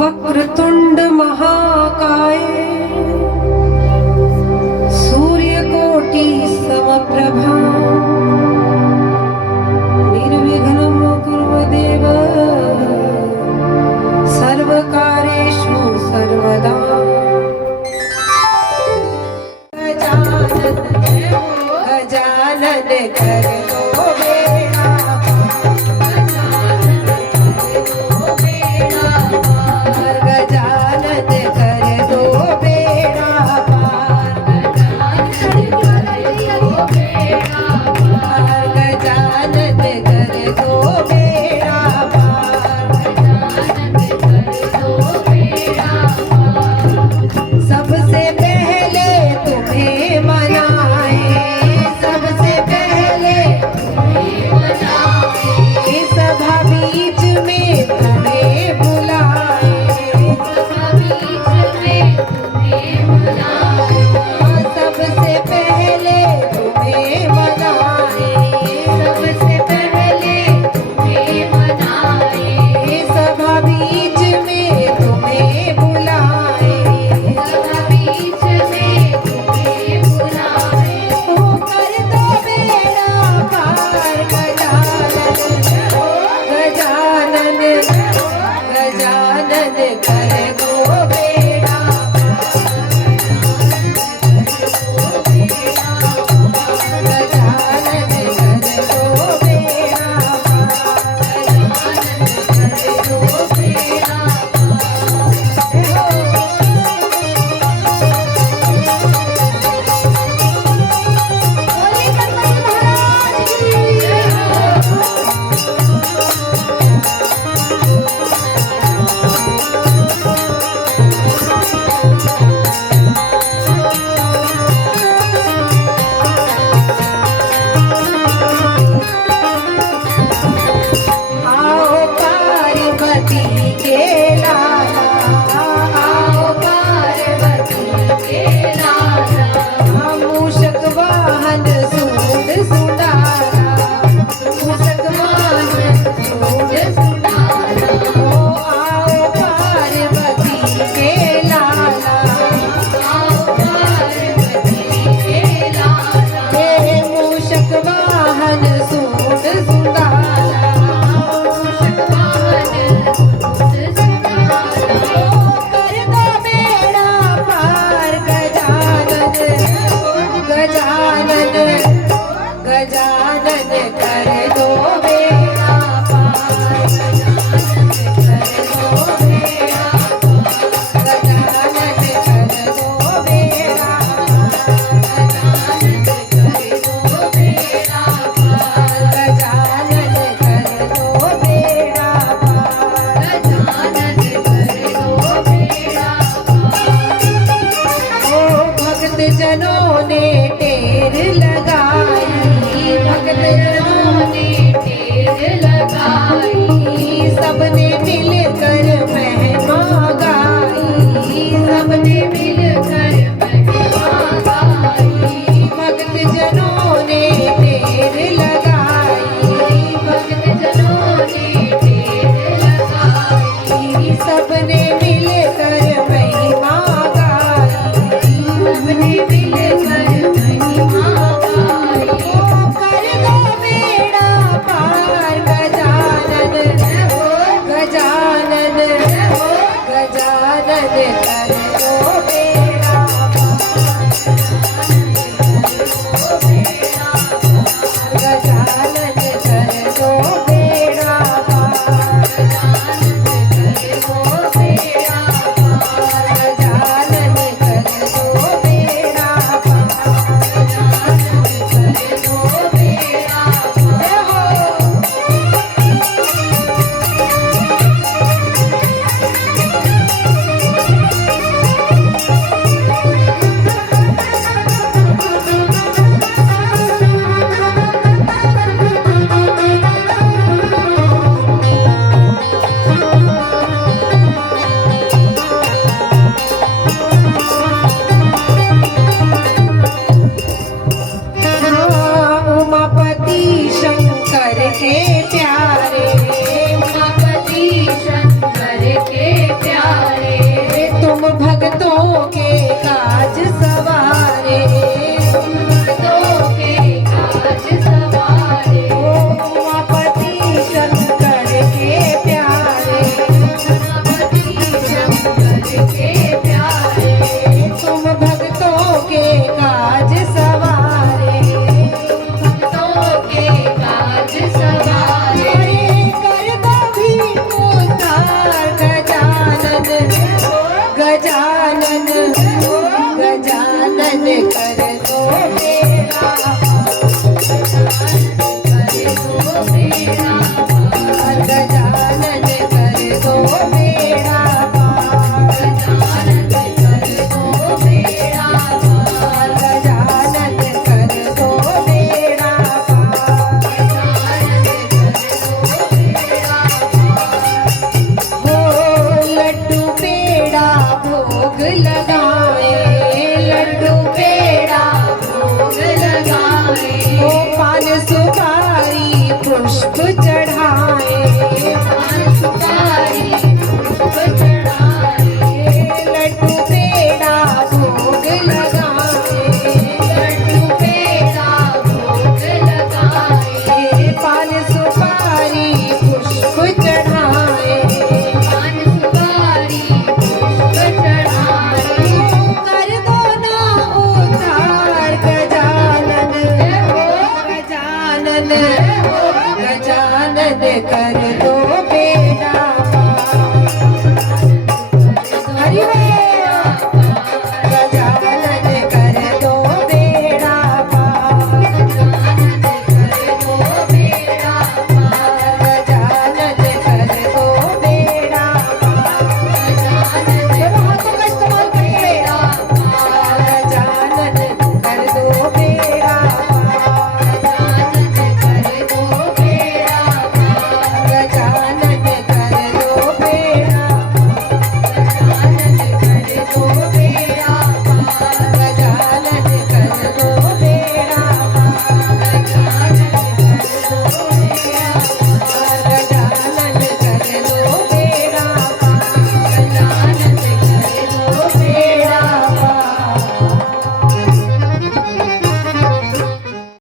वक्रतुंड महाकाय सूर्यकोटि समप्रभा निर्विघ्नं कुरु देव सर्वकार्येषु सर्वदा। गजानन कर दो बेड़ा पार, गजानन कर दो बेड़ा पार, गजानन कर दो बेड़ा पार। सबसे पहले तुम्हें मनाए, सबसे पहले इस सभा बीच में तुम्हें बुलाए, सबसे पहले तुम्हें मनाए, सबसे पहले इस सभा बीच में तुम्हें बुलाए, ओ कर दो बेड़ा पार गजानन, गजानन कर दो बेड़ा गजानन कर दो बेड़ा आओ पार्वती के लाला, आओ पार्वती के लाला, मूषक वाहन सूंड सुंडारा, मूषक वाहन सूंड सुंडारा। ओ आओ पार्वती के लाला, आओ पार्वती के लाला, हे मूषक वाहन सूंड सुंडारा। गजानन कर दो बेड़ा पार, गजानन कर दो बेड़ा पार, गजानन कर दो बेड़ा पार, गजानन कर दो बेड़ा पार। ओ भक्त जनों ने टेर लगाई, भक्त जनों ने टेर लगाई, सबने मिलकर महिमा गाई, सबने मिलकर महिमा गाई। भक्त जनों ने टेर लगाई, भक्त जनों ने टेर लगाई, सबने मिलकर महिमा गाई, सबने मिलकर महिमा गाई। ओ कर दो बेड़ा पार गजानन, गजानन, गजानन कर दो बेड़ा पार, गजानन कर दो बेड़ा पार, गजानन कर दो बेड़ा पार, गजानन कर दो बेड़ा पार, गजानन कर दो बेड़ा पार। लगाओ